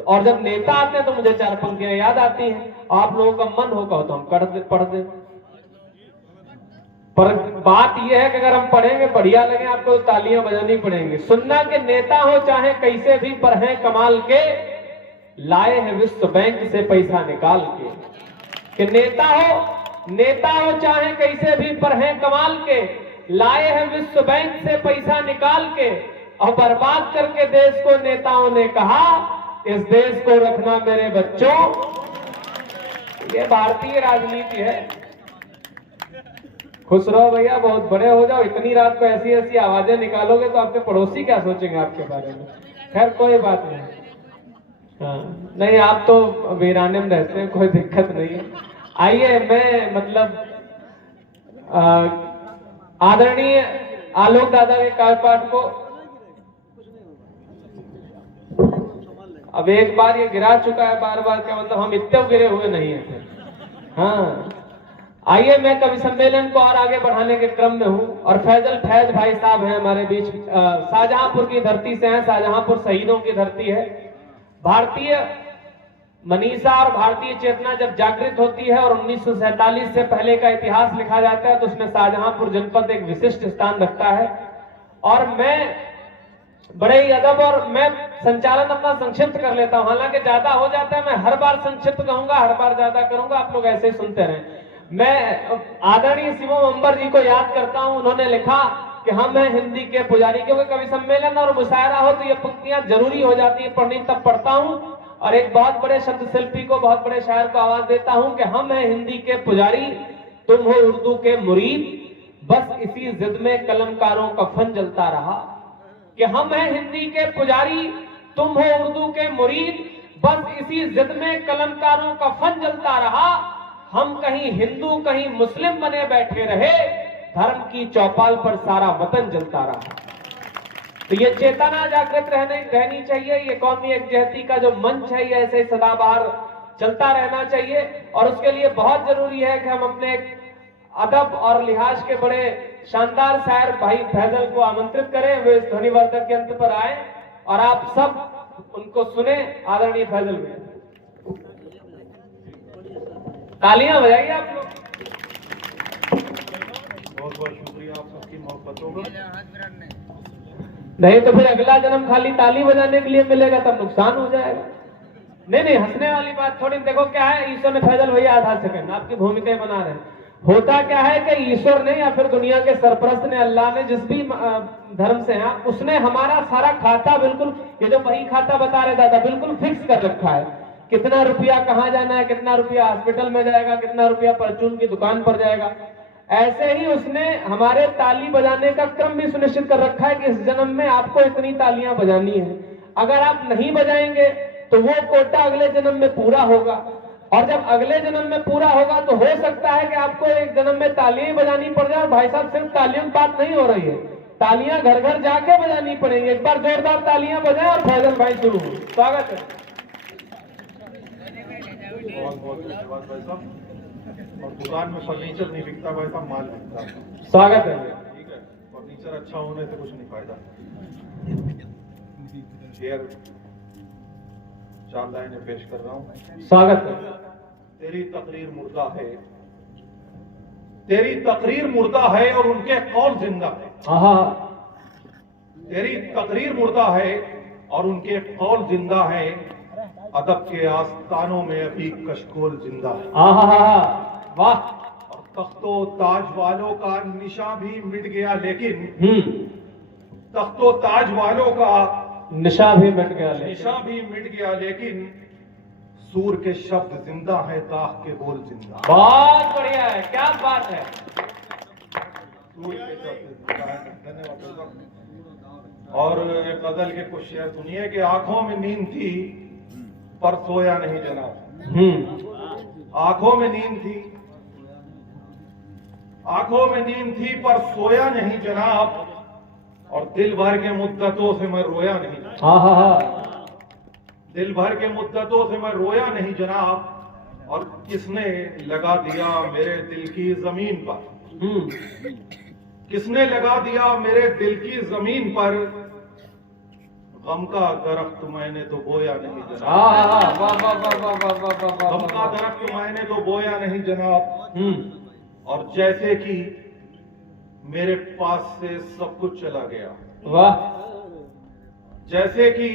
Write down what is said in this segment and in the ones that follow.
और जब नेता आते हैं तो मुझे 4 पंक्तियां याद आती हैं। आप लोगों का मन होगा तो हम पढ़ दे। पर बात यह है कि अगर हम पढ़ेंगे बढ़िया लगे आपको तो तालियां बजानी पड़ेंगी। सुनना कि नेता हो चाहे कैसे भी पर हैं कमाल के, लाए हैं विश्व बैंक से पैसा निकाल के। कि नेता हो चाहे कैसे भी पर हैं कमाल के, लाए हैं विश्व बैंक से पैसा निकाल के, और बर्बाद करके देश को नेताओं ने कहा इस देश को रखना मेरे बच्चों। ये भारतीय राजनीति है। खुश रहो भैया, बहुत बड़े हो जाओ। इतनी रात को ऐसी ऐसी आवाजें निकालोगे तो आपके पड़ोसी क्या सोचेंगे आपके बारे में। खैर कोई बात नहीं। हाँ, नहीं आप तो वीराने में रहते हैं, कोई दिक्कत नहीं है। आइए मैं मतलब आदरणीय आलोक दादा के कार्यपाठ को अब एक बार ये गिरा चुका है, बार बार क्या मतलब हम इतने गिरे हुए नहीं है। हाँ आइए मैं कवि सम्मेलन को और आगे बढ़ाने के क्रम में हूं, और फैज भाई साहब हैं हमारे बीच। शाहजहांपुर की धरती से हैं, शाहजहांपुर शहीदों की धरती है। भारतीय मनीषा और भारतीय चेतना जब जागृत होती है और 1947 से पहले का इतिहास लिखा जाता है तो उसमें शाहजहांपुर जनपद एक विशिष्ट स्थान रखता है। और मैं बड़े ही अदब, और मैं संचालन अपना संक्षिप्त कर लेता हूं, हालांकि ज्यादा हो जाता है। मैं हर बार संक्षिप्त कहूंगा, हर बार ज्यादा करूंगा, आप लोग ऐसे ही सुनते रहें। मैं आदरणीय शिवम अंबर जी को याद करता हूं। उन्होंने लिखा कि हम हैं हिंदी के पुजारी। क्योंकि कवि सम्मेलन और मुशायरा हो तो ये पंक्तियां जरूरी हो जाती है पढ़नी, तब पढ़ता हूं। और एक बहुत बड़े शब्द शिल्पी को, बहुत बड़े शायर को आवाज देता हूं कि हम हैं हिंदी के पुजारी, तुम हो उर्दू के मुरीद, बस इसी जिद में कलमकारों का फन जलता रहा। कि हम हैं हिंदी के पुजारी, तुम हो उर्दू के मुरीद, बस इसी जिद में कलमकारों का फन जलता रहा। हम कहीं हिंदू कहीं मुस्लिम बने बैठे रहे, धर्म की चौपाल पर सारा वतन जलता रहा। तो ये चेतना जागृत रहनी चाहिए। ये कौमी एकजहती का जो मंच है ये ऐसे सदाबहार चलता रहना चाहिए। और उसके लिए बहुत जरूरी है कि हम अपने अदब और लिहाज के बड़े शानदार शायर भाई फैजल को आमंत्रित करें। वे इस ध्वनिवर्धक यंत्र पर आए और आप सब उनको सुने। आदरणीय फैजल में तालियां बजाइए आप लोग। बहुत बहुत शुक्रिया आप सबकी मोहब्बतों का। नहीं तो फिर अगला जन्म खाली ताली बजाने के लिए मिलेगा तब नुकसान हो जाएगा। नहीं हंसने वाली बात थोड़ी। देखो क्या है, ईश्वर ने, फैजल भैया आधा सेकंड आपकी भूमिकाएं बना रहे हैं। होता क्या है कि ईश्वर ने या फिर दुनिया के सरपरस्त ने, अल्लाह ने, जिस भी धर्म से हैं, उसने हमारा सारा खाता बिल्कुल, ये जो वही खाता बता रहे दादा, बिल्कुल फिक्स कर रखा है। कितना रुपया कहाँ जाना है, कितना रुपया हॉस्पिटल में जाएगा, कितना रुपया परचून की दुकान पर जाएगा। ऐसे ही उसने हमारे ताली बजाने का क्रम भी सुनिश्चित कर रखा है कि इस जन्म में आपको इतनी तालियां बजानी है। अगर आप नहीं बजाएंगे तो वो कोटा अगले जन्म में पूरा होगा, और जब अगले जन्म में पूरा होगा तो हो सकता है कि आपको एक जन्म में तालियां बजानी पड़ जाए। और भाई साहब सिर्फ तालियों की बात नहीं हो रही है, तालियां घर घर जाके बजानी पड़ेंगी। एक बार जोरदार तालियां बजाएं और फैजल भाई शुरू हो। स्वागत है। बहुत बहुत धन्यवाद भाई साहब। और दुकान में फर्नीचर नहीं बिकता भाई साहब, माल बिकता है। स्वागत है। ठीक है, फर्नीचर अच्छा होने से कुछ नहीं फायदा। शेयर 4 लाइनें पेश कर रहा हूँ। स्वागत है। तेरी तकरीर मुर्दा है, तेरी तकरीर मुर्दा है और उनके कौल जिंदा है। तेरी तकरीर मुर्दा है और उनके कौल जिंदा है। अदब के आस्तानों में अभी कशकोल जिंदा है। वाह। और तख्तो ताज वालों का निशा भी मिट गया, लेकिन तख्तो ताज वालों का निशा भी मिट गया, लेकिन सूर के शब्द जिंदा है, दाग के बोल जिंदा। बहुत बढ़िया है, क्या बात है। सूर के शब्द जिंदा है। धन्यवाद। और गजल के कुछ शेर सुनिए कि आंखों में नींद थी पर सोया नहीं जनाब। आंखों में नींद थी, आंखों में नींद थी पर सोया नहीं जनाब। और दिल भर के मुद्दतों से मैं रोया नहीं। दिल भर के मुद्दतों से मैं रोया नहीं जनाब। और किसने लगा दिया मेरे दिल की जमीन पर, किसने लगा दिया मेरे दिल की जमीन पर गम का दरख्त मैंने तो बोया नहीं जनाब। वाह वाह वाह वाह वाह वाह वाह वाह गम का दरख्त मैंने तो बोया नहीं जनाब। और जैसे कि मेरे पास से सब कुछ चला गया। वाह। जैसे कि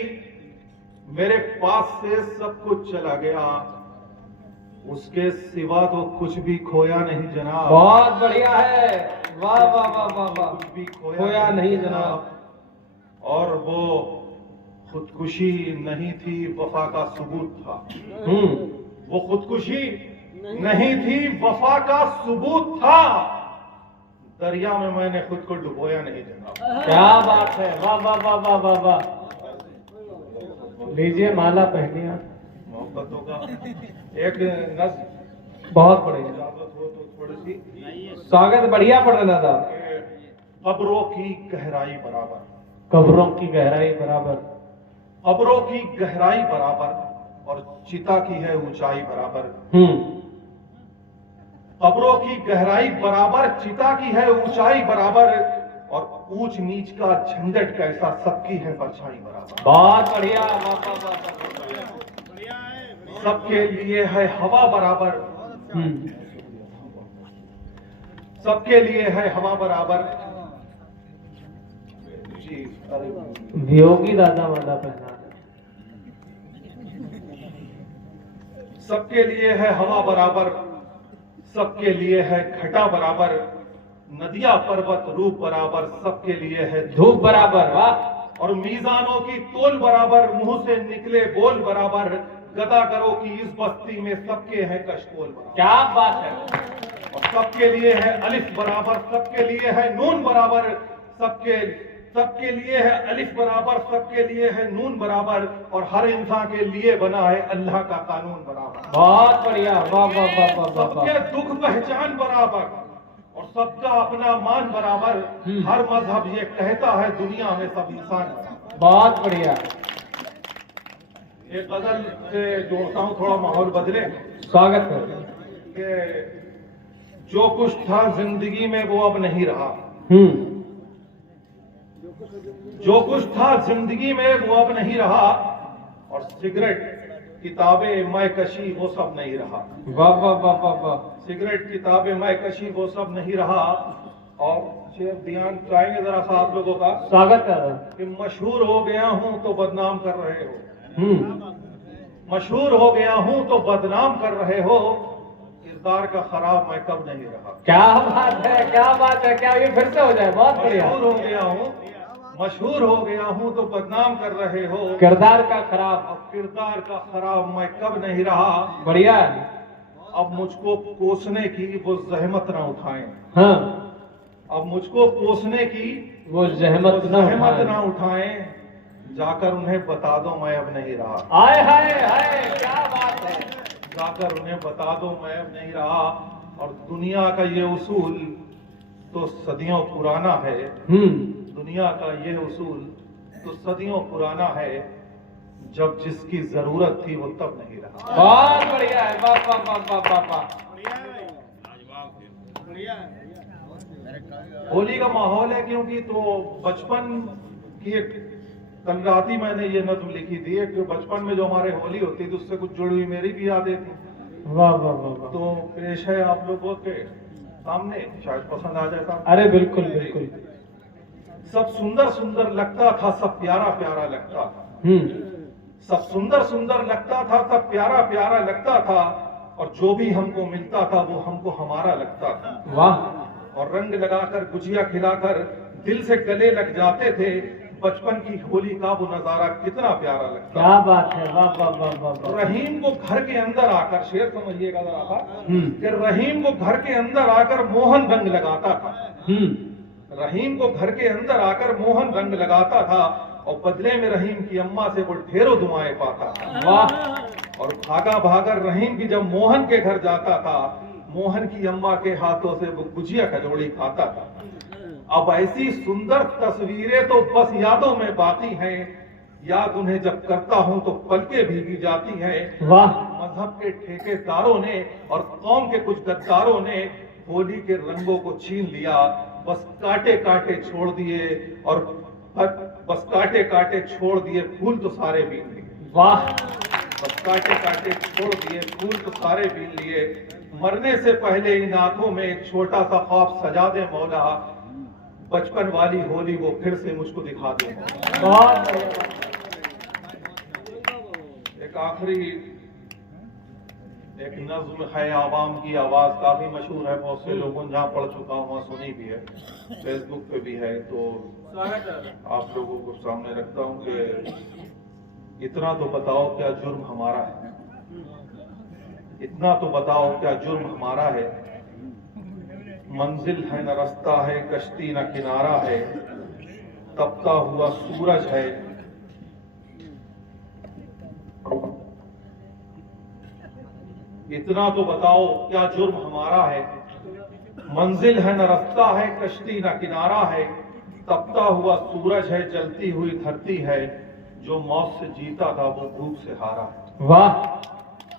मेरे पास से सब कुछ चला गया, उसके सिवा तो कुछ भी खोया नहीं जनाब। बहुत बढ़िया है। वाह वाह वाह वाह वाह। कुछ भी खोया नहीं जनाब। और वो खुदकुशी नहीं थी, वफा का सबूत था। वो खुदकुशी नहीं थी, वफा का सबूत था। दरिया में मैंने खुद को डुबोया नहीं जनाब। क्या बात है। वाह वाह वाह वाह वाह वाह। लीजिए माला पहनिए। मोहब्बतों का एक नज़्म बहुत बढ़िया। इजाजत हो तो थोड़ी सी। स्वागत बढ़िया पढ़ रहा था। कब्रों की गहराई बराबर। कब्रों की गहराई बराबर। कब्रों की गहराई बराबर और चिता की है ऊंचाई बराबर। कब्रों की गहराई बराबर, चिता की है ऊंचाई बराबर, और ऊंच नीच का झंझट कैसा, सबकी है परछाई बराबर। बहुत बढ़िया। सबके लिए है हवा बराबर। सबके लिए है हवा बराबर। जी वियोगी दादा माला पहना। सबके लिए है हवा बराबर, सबके लिए है घटा बराबर, नदियां पर्वत रूप बराबर, सबके लिए है धूप बराबर। वाह। और मीजानों की तोल बराबर, मुंह से निकले बोल बराबर, गदागरों की इस बस्ती में सबके हैं कशकोल बराबर। क्या बात है। और सबके लिए है अलिफ बराबर, सबके लिए है नून बराबर, सबके लिए है अलिफ बराबर, सबके लिए है नून बराबर, और हर इंसान के लिए बना है अल्लाह का कानून बराबर। बहुत बढ़िया। वाह वाह वाह वाह वाह। सबके दुख पहचान बराबर और सबका अपना मान बराबर। हर मजहब ये कहता है दुनिया में सब इंसान बराबर। बहुत बढ़िया। एक गजल से जोड़ता हूँ, थोड़ा माहौल बदले। स्वागत है। कि जो कुछ था जिंदगी में वो अब नहीं रहा। जो कुछ था जिंदगी में वो अब नहीं रहा, और सिगरेट किताबें मैं कशी वो सब नहीं रहा। वाह वाह वाह वाह वाह। सिगरेट किताबें मैं कशी वो सब नहीं रहा। और शेर ध्यान चाहेंगे जरा सा आप लोगों का। स्वागत है। कि मशहूर हो गया हूं तो बदनाम कर रहे हो। मशहूर हो गया हूं तो बदनाम कर रहे हो, किरदार का खराब मैं कब नहीं रहा। क्या बात है। क्या बात है। क्या ये फिर से हो जाए। बहुत बढ़िया। मशहूर हो गया हूं, मशहूर हो गया हूं तो बदनाम कर रहे हो, किरदार का खराब। अब किरदार का खराब मैं कब नहीं रहा। बढ़िया। अब मुझको कोसने की वो जहमत ना उठाएं। हाँ। अब मुझको कोसने की वो जहमत ना उठाएं, जाकर उन्हें बता दो मैं अब नहीं रहा। हाय हाय हाय। क्या बात है। जाकर उन्हें बता दो मैं अब नहीं रहा। और दुनिया का ये उसूल तो सदियों पुराना है। दुनिया का ये उसूल तो सदियों पुराना है, जब जिसकी जरूरत थी वो तब नहीं रहा। बहुत बढ़िया है। वाह वाह वाह वाह वाह वाह। होली का माहौल है, क्योंकि तो बचपन की एक, कल रात ही मैंने ये नज्म लिखी थी कि बचपन में जो हमारे होली होती थी उससे कुछ जुड़ी हुई मेरी भी यादें थी। वाह वाह वाह वाह। तो पेश है आप लोगों के सामने, शायद पसंद आ जाता। अरे बिल्कुल बिल्कुल। सब सुंदर सुंदर लगता था, सब प्यारा प्यारा लगता था। सब सुंदर सुंदर लगता था, सब प्यारा प्यारा लगता था, और जो भी हमको मिलता था वो हमको हमारा लगता था। वाह। और रंग लगाकर गुजिया खिलाकर दिल से गले लग जाते थे। बचपन की होली का वो नजारा कितना प्यारा लगता। क्या बात है। वाह वाह वाह वाह वाह। रहीम को घर के अंदर आकर, शेर समझिएगा जरा, कि रहीम को घर के अंदर आकर मोहन रंग लगाता था। रहीम को घर के अंदर आकर मोहन रंग लगाता था, और बदले में रहीम की अम्मा से वो ढेरों दुआएं पाता था। वाह। और भागा भागर रहीम की जब मोहन के घर जाता था, मोहन की अम्मा के हाथों से वो गुजिया कचौड़ी खाता था। अब ऐसी सुंदर तस्वीरें तो बस यादों में बाकी हैं, याद उन्हें जब करता हूं तो पलकें भीगी जाती हैं। वाह। मजहब के ठेकेदारों ने और कौम के कुछ गद्दारों ने होली के रंगों को छीन लिया, बस काटे काटे छोड़ दिए, और बस काटे काटे छोड़ दिए फूल तो सारे बीन लिए। वाह। बस काटे काटे छोड़ दिए फूल तो सारे बीन लिए। मरने से पहले इन आंखों में एक छोटा सा ख्वाब सजा दे मौला, बचपन वाली होली वो फिर से मुझको दिखा दे। बहुत बढ़िया। एक आखिरी एक नज्म है आवाम की आवाज, काफी मशहूर है, बहुत से लोगों ने जहाँ पढ़ चुका हूँ वहाँ सुनी भी है, फेसबुक पे भी है, तो आप लोगों को सामने रखता हूँ कि इतना तो बताओ क्या जुर्म हमारा है, इतना तो बताओ क्या जुर्म हमारा है। मंजिल है न रास्ता है, कश्ती न किनारा है, तपता हुआ सूरज है। इतना तो बताओ क्या जुर्म हमारा है। मंजिल है न रास्ता है, कश्ती न किनारा है, तपता हुआ सूरज है, जलती हुई धरती है। जो मौत से जीता था वो भूख से हारा है। वाह।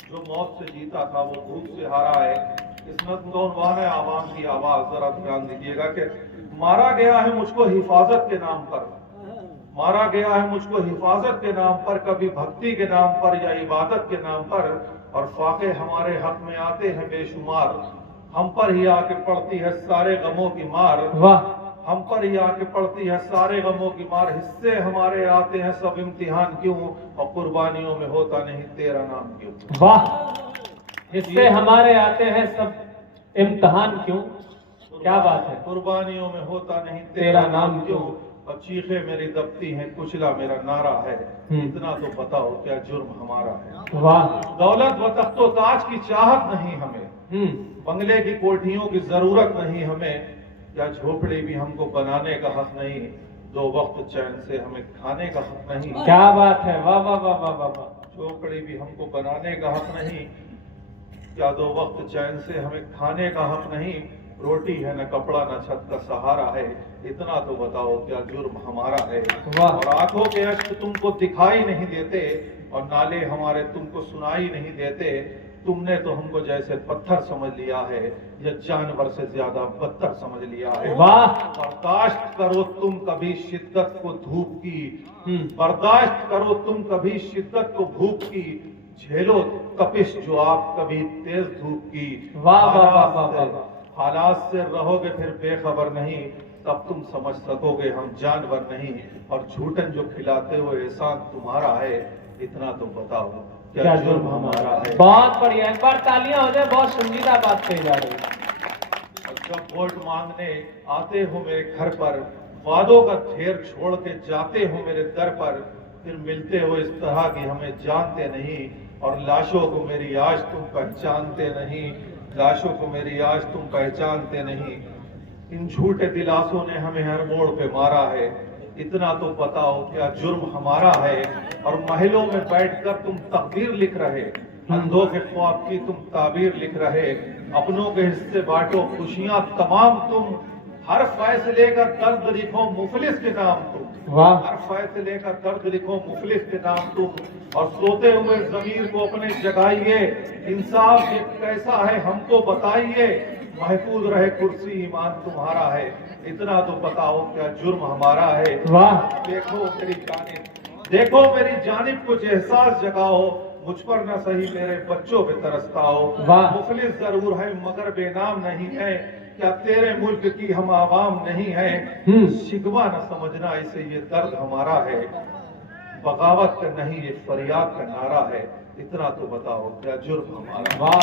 जो मौत से जीता था वो भूख से हारा है। इस नौजवान है आवाम की आवाज, जरा ध्यान दीजिएगा कि मारा गया है मुझको हिफाजत के नाम पर, मारा गया है मुझको हिफाजत के नाम पर, कभी भक्ति के नाम पर या इबादत के नाम पर, और फाके हमारे हक में आते हैं बेशुमार। हम पर ही आके पड़ती है सारे गमों की मार। वाह। हम पर ही आके पड़ती है सारे गमों की मार। हिस्से हमारे आते हैं सब इम्तिहान क्यों, और कुर्बानियों में होता नहीं तेरा नाम क्यों। वाह। हिस्से हमारे आते हैं सब इम्तिहान क्यों, क्या बात है। कुर्बानियों में होता नहीं तेरा नाम क्यों, और चीखे मेरी दबती हैं कुचला मेरा नारा है। इतना तो बताओ क्या जुर्म हमारा है। वाह। दौलत व तख्तो ताज की चाहत नहीं हमें, बंगले की कोठियों की जरूरत नहीं हमें, या झोपड़ी भी हमको बनाने का हक नहीं, दो वक्त चैन से हमें खाने का हक नहीं। क्या बात है। वाह वाह वाह वाह वाह वाह। झोपड़ी भी हमको बनाने का हक नहीं, क्या दो वक्त चैन से हमें खाने का हक नहीं। रोटी है न कपड़ा न छत का सहारा है, इतना तो बताओ क्या जुर्म हमारा है। और आंखों के अश्क तुमको दिखाई नहीं देते, और नाले हमारे तुमको सुनाई नहीं देते। तुमने तो हमको जैसे पत्थर समझ लिया है, या जानवर से ज्यादा बदतर समझ लिया है। वाह। बर्दाश्त करो तुम कभी शिद्दत को धूप की, बर्दाश्त करो तुम कभी शिद्दत को भूख की, झेलो तपिश जो आप कभी तेज धूप की। वाह वाह वाह वाह। हालात से रहोगे फिर बेखबर नहीं, तब तुम समझ सकोगे हम जानवर नहीं। और झूठन जो खिलाते हुए एहसान तुम्हारा है, इतना तो बताओ क्या जुर्म हमारा है। बहुत बढ़िया, एक बार तालियां हो जाए, बहुत संजीदा बात कही जा रही है। और जब वोट मांगने आते हो मेरे घर पर, वादों का ढेर छोड़ के जाते हो मेरे दर पर, फिर मिलते हो इस तरह की हमें जानते नहीं, और लाशों को मेरी आज तुम पहचानते नहीं, लाशों को मेरी आज तुम पहचानते नहीं। इन झूठे दिलासों ने हमें हर मोड़ पे मारा है, इतना तो बताओ क्या जुर्म हमारा है। और महलों में बैठकर तुम तकदीर लिख रहे, अंधों के ख्वाब की तुम ताबीर लिख रहे, अपनों के हिस्से बांटो खुशियां तमाम तुम, हर फैसले का दर्द लिखो मुफलिस के नाम तुम। हर फैसले का दर्द लिखो मुफलिस के नाम तुम, और सोते हुए जमीर को अपने जगाइए, इंसाफ ये कैसा है हमको बताइए, महफूज रहे कुर्सी ईमान तुम्हारा है, इतना तो बताओ क्या जुर्म हमारा है। वाह। देखो मेरी जानिब, देखो मेरी जानिब कुछ एहसास जगाओ, मुझ पर न सही मेरे बच्चों पे तरसताओ। मुखलिस जरूर है मगर बेनाम नहीं है, क्या तेरे मुल्क की हम आवाम नहीं है। शिकवा न समझना इसे ये दर्द हमारा है, बगावत का नहीं ये फरियाद का नारा है, इतना तो बताओ क्या जुर्म हमारा। वाह।